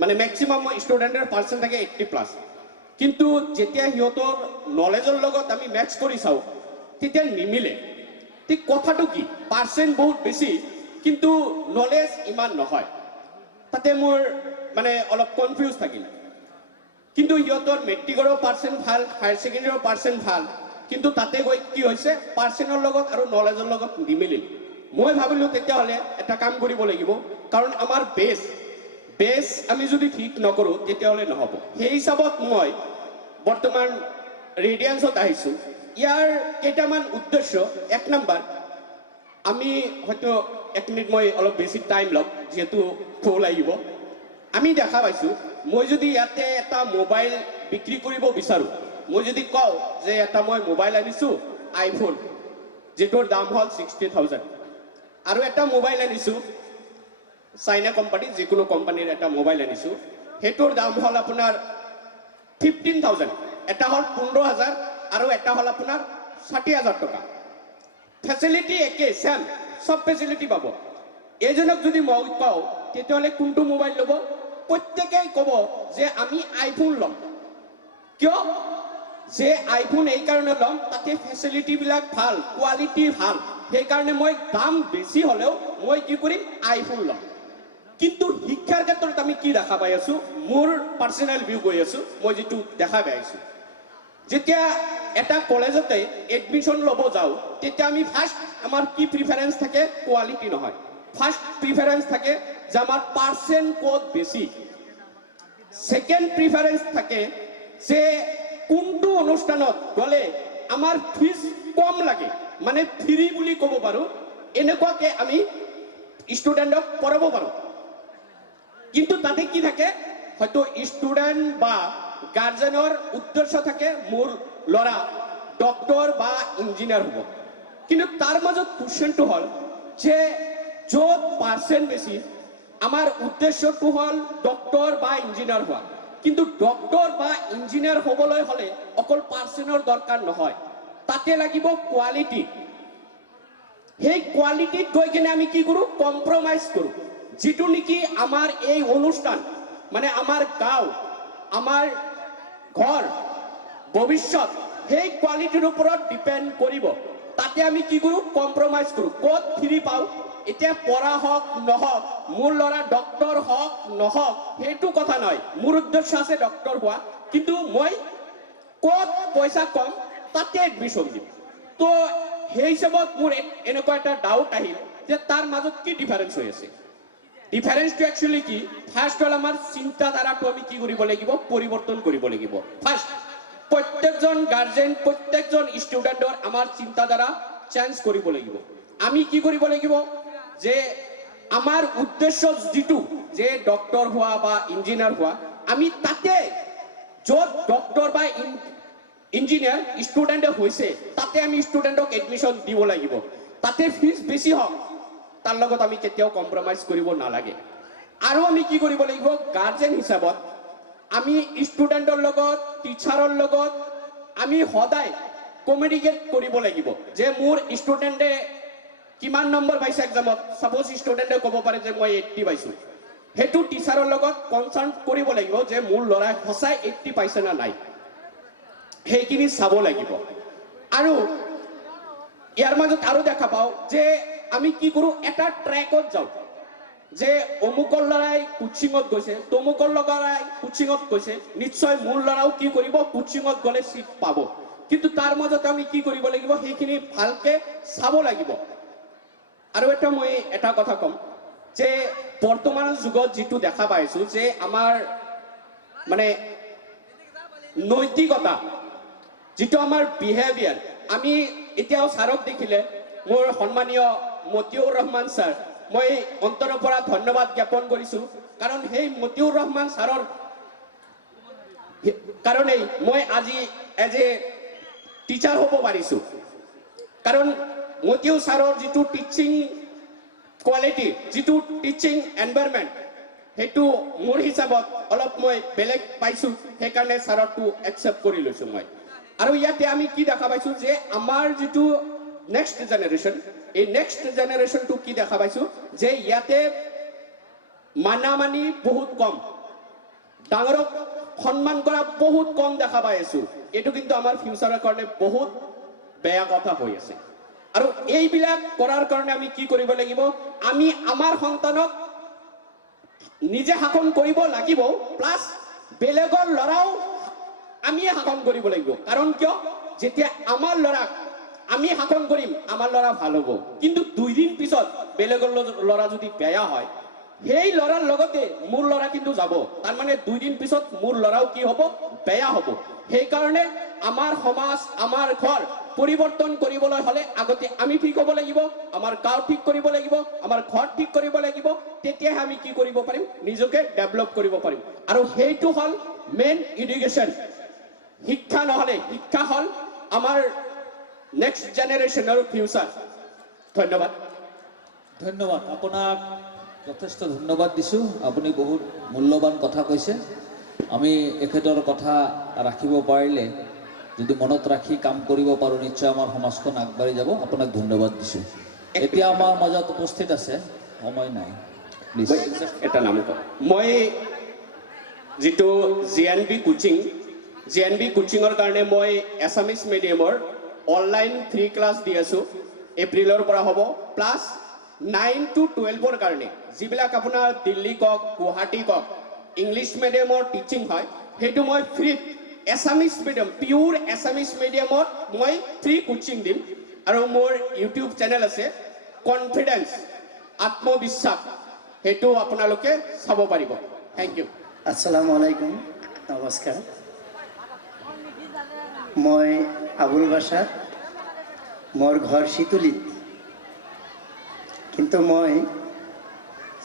মানে মেক্সিমাম ষ্টুডেণ্টৰ পাৰ্চেণ্ট থাকে 80+। কিন্তু যেতিয়া সিহঁতৰ নলেজৰ লগত আমি মেটচ কৰি চাওঁ তেতিয়া নিমিলে। ঠিক কথাটো কি, পাৰ্চেণ্ট বহুত বেছি কিন্তু নলেজ ইমান নহয়। তাতে মোৰ মানে অলপ কনফিউজ থাকিল। কিন্তু সিহঁতৰ মেট্ৰিকৰো পাৰ্চেণ্ট ভাল, হায়াৰ ছেকেণ্ডেৰীৰো পাৰ্চেণ্ট ভাল, কিন্তু তাতে গৈ কি হৈছে পাৰ্চেণ্টৰ লগত আৰু নলেজৰ লগত নিমিলিল। মই ভাবিলোঁ তেতিয়াহ'লে এটা কাম কৰিব লাগিব, কাৰণ আমাৰ বেছ আমি যদি ঠিক নকৰোঁ তেতিয়াহ'লে নহ'ব। সেই হিচাপত মই বৰ্তমান ৰেডিয়েন্সত আহিছোঁ। ইয়াৰ কেইটামান উদ্দেশ্য, 1 নম্বৰ, আমি হয়তো 1 মিনিট মই অলপ বেছি টাইম ল'ম যিহেতু ফোন লাগিব। আমি দেখা পাইছোঁ মই যদি ইয়াতে এটা মোবাইল বিক্ৰী কৰিব বিচাৰোঁ, মই যদি কওঁ যে এটা মই মোবাইল আনিছোঁ আইফোন, যিটোৰ দাম হ'ল 60,000, আৰু এটা মোবাইল আনিছোঁ চাইনা কোম্পানী, যিকোনো কোম্পানীৰ এটা মোবাইল আনিছোঁ, সেইটোৰ দাম হ'ল আপোনাৰ 15,000, এটা হ'ল 15,000 আৰু এটা হ'ল আপোনাৰ 60,000 টকা। ফেচিলিটি একে, চেম, সব ফেচিলিটি পাব। এইজনক যদি মই কওঁ তেতিয়াহ'লে কোনটো মোবাইল ল'ব? প্ৰত্যেকেই ক'ব যে আমি আইফোন ল'ম। কিয়? যে আইফোন এই কাৰণে ল'ম, তাতে ফেচিলিটিবিলাক ভাল, কোৱালিটি ভাল, সেইকাৰণে মই দাম বেছি হ'লেও মই কি কৰিম, আইফোন ল'ম। কিন্তু শিক্ষাৰ ক্ষেত্ৰত আমি কি দেখা পাই আছোঁ, মোৰ পাৰ্চনেল ভিউ গৈ আছোঁ, মই যিটো দেখা পাই আছোঁ, যেতিয়া এটা কলেজতে এডমিশ্যন ল'ব যাওঁ তেতিয়া আমি ফাৰ্ষ্ট আমাৰ কি প্ৰিফাৰেঞ্চ থাকে, কোৱালিটি নহয়। ফাৰ্ষ্ট প্ৰিফাৰেঞ্চ থাকে যে আমাৰ পাৰ্চেণ্ট ক'ত বেছি। ছেকেণ্ড প্ৰিফাৰেঞ্চ থাকে যে কোনটো অনুষ্ঠানত গ'লে আমাৰ ফিজ কম লাগে, মানে ফ্ৰী বুলি ক'ব পাৰোঁ, এনেকুৱাকে আমি ষ্টুডেণ্টক পঢ়াব পাৰোঁ। কিন্তু তাতে কি থাকে, হয়তো ষ্টুডেণ্ট বা গাৰ্জেনৰ উদ্দেশ্য থাকে মোৰ ল'ৰা ডক্টৰ বা ইঞ্জিনিয়াৰ হ'ব। কিন্তু তাৰ মাজত কুৱেশ্যনটো হ'ল যে য'ত পাৰ্চেণ্ট বেছি, আমাৰ উদ্দেশ্যটো হ'ল ডক্টৰ বা ইঞ্জিনিয়াৰ হোৱা। কিন্তু ডক্টৰ বা ইঞ্জিনিয়াৰ হ'বলৈ হ'লে অকল পাৰ্চেণ্টৰ দৰকাৰ নহয়, তাতে লাগিব কোৱালিটি। সেই কোৱালিটিত গৈ কিনে আমি কি কৰোঁ, কম্প্ৰমাইজ কৰোঁ। যিটো নেকি আমাৰ এই অনুষ্ঠান, মানে আমাৰ গাঁও, আমাৰ ঘৰ, ভৱিষ্যত, সেই কোৱালিটিৰ ওপৰত ডিপেণ্ড কৰিব। তাতে আমি কি কৰোঁ, কম্প্ৰমাইজ কৰোঁ। ক'ত ফ্ৰী পাওঁ, এতিয়া পঢ়া হওক নহওক, মোৰ ল'ৰা ডক্টৰ হওক নহওক সেইটো কথা নহয়, মোৰ উদ্দেশ্য আছে ডক্টৰ হোৱা, কিন্তু মই ক'ত পইচা কম তাতে এডমিশ্যন দিম। তো সেই হিচাপত মোৰ এনেকুৱা এটা ডাউট আহিল যে তাৰ মাজত কি ডিফাৰেঞ্চ হৈ আছে। ডিফাৰেঞ্চটো একচুৱেলি কি, ফাৰ্ষ্ট হ'ল আমাৰ চিন্তাধাৰাটো আমি কি কৰিব লাগিব, পৰিৱৰ্তন কৰিব লাগিব। ফাৰ্ষ্ট প্ৰত্যেকজন গাৰ্জেন, প্ৰত্যেকজন ষ্টুডেণ্টৰ আমাৰ চিন্তাধাৰা চেঞ্জ কৰিব লাগিব। আমি কি কৰিব লাগিব যে আমাৰ উদ্দেশ্য যিটো যে ডক্টৰ হোৱা বা ইঞ্জিনিয়াৰ হোৱা, আমি তাতে য'ত ডক্টৰ বা ইঞ্জিনিয়াৰ ষ্টুডেণ্টে হৈছে তাতে আমি ষ্টুডেণ্টক এডমিশ্যন দিব লাগিব। তাতে ফিজ বেছি হওক তাৰ লগত আমি কেতিয়াও কম্প্ৰমাইজ কৰিব নালাগে। আৰু আমি কি কৰিব লাগিব, গাৰ্জেন হিচাপত আমি ষ্টুডেণ্টৰ লগত, টিচাৰৰ লগত আমি সদায় কমিউনিকেট কৰিব লাগিব যে মোৰ ষ্টুডেণ্টে কিমান নম্বৰ পাইছে এক্সামত। ছাপ'জ ষ্টুডেণ্টে ক'ব পাৰে যে মই 80 পাইছোঁ, সেইটো টিচাৰৰ লগত কনচাৰ্ন কৰিব লাগিব যে মোৰ ল'ৰাই সঁচাই 80 পাইছে না নাই, সেইখিনি চাব লাগিব। আৰু ইয়াৰ মাজত আৰু দেখা পাওঁ যে আমি কি কৰোঁ, এটা ট্ৰেকত যাওঁ যে অমুকৰ ল'ৰাই কোচিঙত গৈছে, তমুকৰ ল'ৰাই কোচিঙত গৈছে, নিশ্চয় মোৰ ল'ৰাও কি কৰিব, কোচিঙত গ'লে চিট পাব। কিন্তু তাৰ মাজত আমি কি কৰিব লাগিব, সেইখিনি ভালকে চাব লাগিব। আৰু মই এটা কথা ক'ম যে বৰ্তমানৰ যুগত যিটো দেখা পাইছোঁ যে আমাৰ মানে নৈতিকতা, যিটো আমাৰ বিহেভিয়াৰ, আমি এতিয়াও ছাৰক দেখিলে, মোৰ সন্মানীয় মতিউৰ ৰহমান ছাৰ, মই অন্তৰৰ পৰা ধন্যবাদ জ্ঞাপন কৰিছোঁ। কাৰণ সেই মতিউৰ ৰহমান ছাৰৰ কাৰণেই মই আজি এজ এ টিচাৰ হ'ব পাৰিছোঁ। কাৰণ মতিউৰ ছাৰৰ যিটো টিচিং কোৱালিটি, যিটো টিচিং এনভাইৰনমেণ্ট, সেইটো মোৰ হিচাপত অলপ মই বেলেগ পাইছোঁ, সেইকাৰণে ছাৰৰটো একচেপ্ট কৰি লৈছোঁ মই। আৰু ইয়াতে আমি কি দেখা পাইছোঁ যে আমাৰ যিটো নেক্সট জেনেৰেশ্যন, এই নেক্সট জেনেৰেশ্যনটো কি দেখা পাইছোঁ যে ইয়াতে মানা মানি বহুত কম। ডাঙৰক সন্মান কৰা বহুত কম দেখা পাই আছো। এইটো কিন্তু আমাৰ ফিউচাৰৰ কাৰণে বহুত বেয়া কথা হৈ আছে। আৰু এইবিলাক কৰাৰ কাৰণে আমি কি কৰিব লাগিব? আমি আমাৰ সন্তানক নিজে শাসন কৰিব লাগিব, প্লাছ বেলেগৰ ল'ৰাও আমি শাসন কৰিব লাগিব। কাৰণ কিয়? যেতিয়া আমাৰ ল'ৰাক আমি শাসন কৰিম, আমাৰ ল'ৰা ভাল হ'ব। কিন্তু 2 দিন পিছত বেলেগৰ ল'ৰা যদি বেয়া হয়, সেই ল'ৰাৰ লগতে মোৰ ল'ৰা কিন্তু যাব। তাৰমানে 2 দিন পিছত মোৰ ল'ৰাও কি হ'ব? বেয়া হ'ব। সেইকাৰণে আমাৰ সমাজ, আমাৰ ঘৰ পৰিৱৰ্তন কৰিবলৈ হ'লে আগতে আমি ঠিক হ'ব লাগিব, আমাৰ গাঁও ঠিক কৰিব লাগিব, আমাৰ ঘৰ ঠিক কৰিব লাগিব। তেতিয়াহে আমি কি কৰিব পাৰিম? নিজকে ডেভেলপ কৰিব পাৰিম। আৰু সেইটো হ'ল মেইন এডুকেশ্যন। শিক্ষা নহ'লে, শিক্ষা হ'ল আমাৰ নেক্সট জেনেৰেশ্যনৰ ফিউচাৰ। ধন্যবাদ। ধন্যবাদ, আপোনাক যথেষ্ট ধন্যবাদ দিছোঁ। আপুনি বহুত মূল্যৱান কথা কৈছে। আমি এখেতৰ কথা ৰাখিব পাৰিলে, যদি মনত ৰাখি কাম কৰিব পাৰোঁ, নিশ্চয় আমাৰ সমাজখন আগবাঢ়ি যাব। আপোনাক ধন্যবাদ দিছোঁ। এতিয়া আমাৰ মাজত উপস্থিত আছে, সময় নাই, প্লিজ এটা নাম কওঁ। মই যিটো JNB কোচিঙৰ কাৰণে মই এছামিছ মিডিয়ামৰ অনলাইন ফ্ৰী ক্লাছ দি আছোঁ। এপ্ৰিলৰ পৰা হ'ব। প্লাছ 9 to 12ৰ কাৰণে যিবিলাক আপোনাৰ দিল্লী কওক, গুৱাহাটী কওক, ইংলিছ মিডিয়ামৰ টিচিং হয়, সেইটো মই ফ্ৰী এছামিছ মিডিয়াম, পিয়'ৰ এছামিছ মিডিয়ামত মই ফ্ৰী কোচিং দিম। আৰু মোৰ ইউটিউব চেনেল আছে কনফিডেন্স, আত্মবিশ্বাস, সেইটো আপোনালোকে চাব পাৰিব। Thank you. আসসালামু আলাইকুম, নমস্কাৰ। মই আবুল বাছাৰ, মোৰ ঘৰ চিতুলিত। কিন্তু মই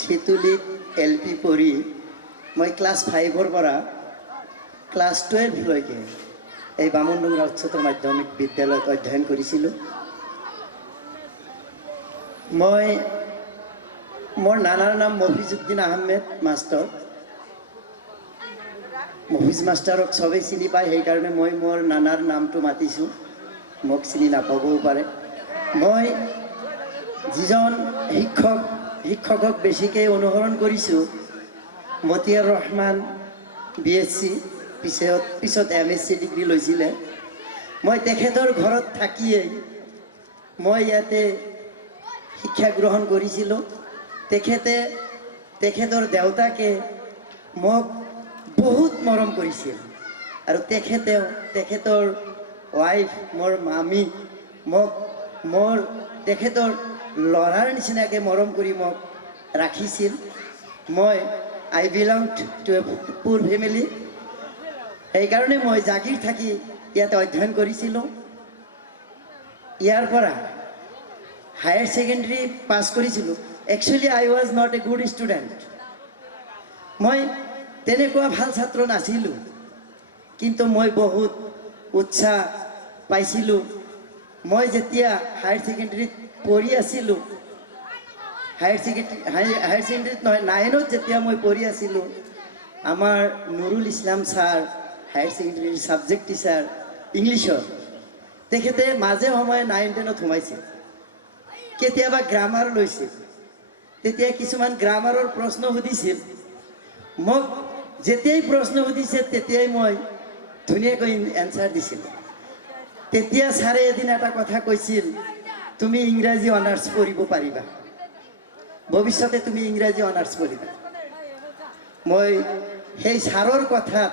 চিতুলিত LP পঢ়ি মই ক্লাছ 5ৰ পৰা ক্লাছ 12লৈকে এই বামুণডুংৰা উচ্চতৰ মাধ্যমিক বিদ্যালয়ত অধ্যয়ন কৰিছিলোঁ। মোৰ নানাৰ নাম মফিজুদ্দিন আহমেদ মাষ্টৰ। মফিজ মাষ্টাৰক চবেই চিনি পায়, সেইকাৰণে মই মোৰ নানাৰ নামটো মাতিছোঁ, মোক চিনি নাপাবও পাৰে। মই যিজন শিক্ষকক বেছিকৈ অনুসৰণ কৰিছোঁ, মতিয়াৰ ৰহমান BSc, পিছত MSc ডিগ্ৰী লৈছিলে। মই তেখেতৰ ঘৰত থাকিয়েই মই ইয়াতে শিক্ষা গ্ৰহণ কৰিছিলোঁ। তেখেতৰ দেউতাকে মোক বহুত মৰম কৰিছিল, আৰু তেখেতৰ ৱাইফ, মোৰ মামী, মোক তেখেতৰ ল'ৰাৰ নিচিনাকৈ মৰম কৰি মোক ৰাখিছিল। আই বিলং টু এ পুৰ ফেমিলি। সেইকাৰণে মই জাগিৰ থাকি ইয়াতে অধ্যয়ন কৰিছিলোঁ। ইয়াৰ পৰা হায়াৰ ছেকেণ্ডেৰী পাছ কৰিছিলোঁ। Actually I was not a good student. মই তেনেকুৱা ভাল ছাত্ৰ নাছিলোঁ, কিন্তু মই বহুত উৎসাহ পাইছিলোঁ। মই যেতিয়া হায়াৰ ছেকেণ্ডেৰীত পঢ়ি আছিলোঁ, হায়াৰ ছেকেণ্ডেৰীত নহয়, 9ত যেতিয়া মই পঢ়ি আছিলোঁ, আমাৰ নুৰুল ইছলাম ছাৰ, হায়াৰ ছেকেণ্ডেৰীৰ ছাবজেক্ট টিচাৰ ইংলিছৰ, তেখেতে মাজে সময়ে 9-10ত সোমাইছিল। কেতিয়াবা গ্ৰামাৰ লৈছিল, তেতিয়া কিছুমান গ্ৰামাৰৰ প্ৰশ্ন সুধিছিল। মোক যেতিয়াই প্ৰশ্ন সুধিছে তেতিয়াই মই ধুনীয়াকৈ এনচাৰ দিছিলোঁ। তেতিয়া ছাৰে এদিন এটা কথা কৈছিল, তুমি ইংৰাজী অনাৰ্ছ পঢ়িব পাৰিবা, ভৱিষ্যতে তুমি ইংৰাজী অনাৰ্ছ পঢ়িবা। মই সেই ছাৰৰ কথাত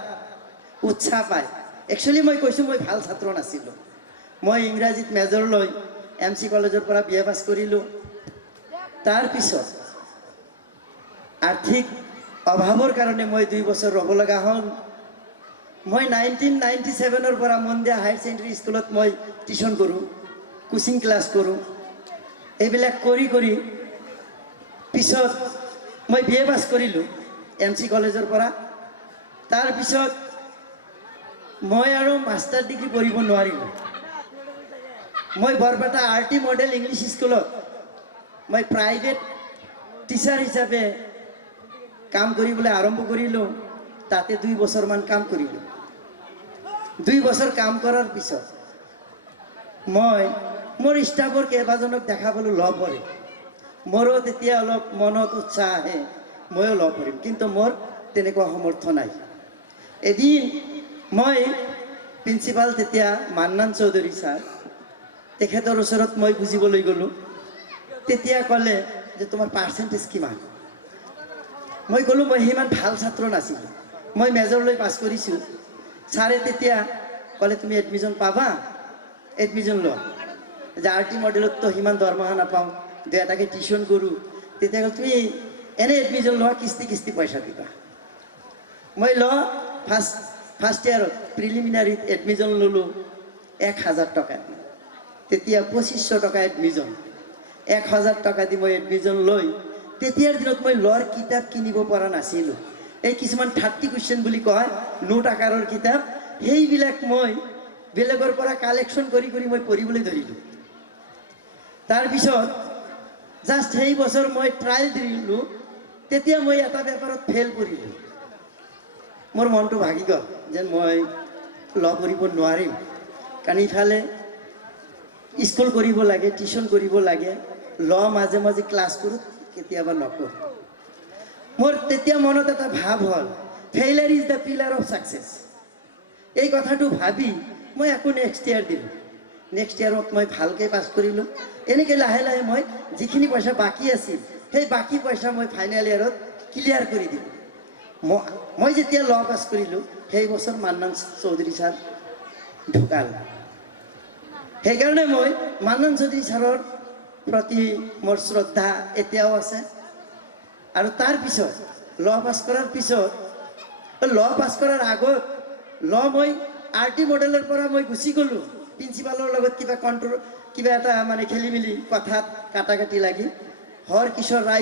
উৎসাহ পাই, একচুৱেলি মই কৈছোঁ মই ভাল ছাত্ৰ নাছিলোঁ। মই ইংৰাজীত মেজৰ লৈ MC কলেজৰ পৰা BA পাছ কৰিলোঁ। তাৰপিছত আৰ্থিক অভাৱৰ কাৰণে মই 2 বছৰ ৰ'ব লগা হ'ল। মই 1997ৰ পৰা মন্দিয়া হায়াৰ ছেকেণ্ডেৰী স্কুলত মই টিউশ্যন কৰোঁ, কোচিং ক্লাছ কৰোঁ। এইবিলাক কৰি পিছত মই BA পাছ কৰিলোঁ MC কলেজৰ পৰা। তাৰপিছত মই আৰু মাষ্টাৰ ডিগ্ৰী পঢ়িব নোৱাৰিলোঁ। মই বৰপেটা RT মডেল ইংলিছ স্কুলত মই প্ৰাইভেট টিচাৰ হিচাপে কাম কৰিবলৈ আৰম্ভ কৰিলোঁ। তাতে 2 বছৰমান কাম কৰিলোঁ। 2 বছৰ কাম কৰাৰ পিছত মই মোৰ ষ্টাফৰ কেইবাজনক দেখা পালোঁ ল পঢ়ে। মোৰো তেতিয়া অলপ মনত উৎসাহ আহে, ময়ো ল পঢ়িম, কিন্তু মোৰ তেনেকুৱা সামৰ্থ্য নাই। এদিন মই প্ৰিন্সিপাল তেতিয়া মান্নান চৌধুৰী ছাৰ তেখেতৰ ওচৰত মই বুজিবলৈ গ'লোঁ। তেতিয়া ক'লে যে তোমাৰ পাৰ্চেণ্টেজ কিমান? মই ক'লোঁ মই সিমান ভাল ছাত্ৰ নাছিলোঁ, মই মেজৰলৈ পাছ কৰিছোঁ। ছাৰে তেতিয়া ক'লে তুমি এডমিশ্যন পাবা, এডমিশ্যন লোৱা। যে আৰ টি মডেলততো সিমান দৰমহা নাপাওঁ, এটাকে টিউশ্যন কৰোঁ। তেতিয়া ক'লে তুমি এনে এডমিশ্যন লোৱা, কিস্তি পইচা দিবা। মই ফাৰ্ষ্ট ইয়াৰত প্ৰিলিমিনাৰীত এডমিশ্যন ল'লোঁ 1000 টকা দি। তেতিয়া 2500 টকা এডমিশ্যন, 1000 টকা দি মই এডমিশ্যন লৈ তেতিয়াৰ দিনত মই ল'ৰ কিতাপ কিনিব পৰা নাছিলোঁ। এই কিছুমান 30 কুৱেশ্যন বুলি কয় নোট আকাৰৰ কিতাপ, সেইবিলাক মই বেলেগৰ পৰা কালেকশ্যন কৰি মই পঢ়িবলৈ ধৰিলোঁ। তাৰপিছত জাষ্ট সেই বছৰ মই ট্ৰায়েল দিলোঁ, তেতিয়া মই এটা পেপাৰত ফেইল কৰিলোঁ। মোৰ মনটো ভাগি গ'ল যেন মই ল' কৰিব নোৱাৰিম, কাৰণ ইফালে স্কুল কৰিব লাগে, টিউশ্যন কৰিব লাগে, ল' মাজে মাজে ক্লাছ কৰোঁ, কেতিয়াবা নকৰোঁ। মোৰ তেতিয়া মনত এটা ভাৱ হ'ল, failure is the pillar of success. এই কথাটো ভাবি মই আকৌ নেক্সট ইয়াৰ দিলোঁ। নেক্সট ইয়াৰত মই ভালকৈ পাছ কৰিলোঁ। এনেকৈ লাহে লাহে মই যিখিনি পইচা বাকী আছিল, সেই বাকী পইচা মই ফাইনেল ইয়াৰত ক্লিয়াৰ কৰি দিলোঁ। মই যেতিয়া ল' পাছ কৰিলোঁ, সেই বছৰ মান্নান চৌধুৰী ছাৰ ঢুকাল। সেইকাৰণে মই মান্নান চৌধুৰী ছাৰৰ প্ৰতি মোৰ শ্ৰদ্ধা এতিয়াও আছে। আৰু তাৰপিছত ল' পাছ কৰাৰ পিছত, ল' পাছ কৰাৰ আগত মই আৰ টি মডেলৰ পৰা মই গুচি গ'লোঁ। প্ৰিন্সিপালৰ লগত কিবা এটা মানে খেলি মেলি কথাত কাটাকাটি লাগি হৰকিশোৰ ৰায়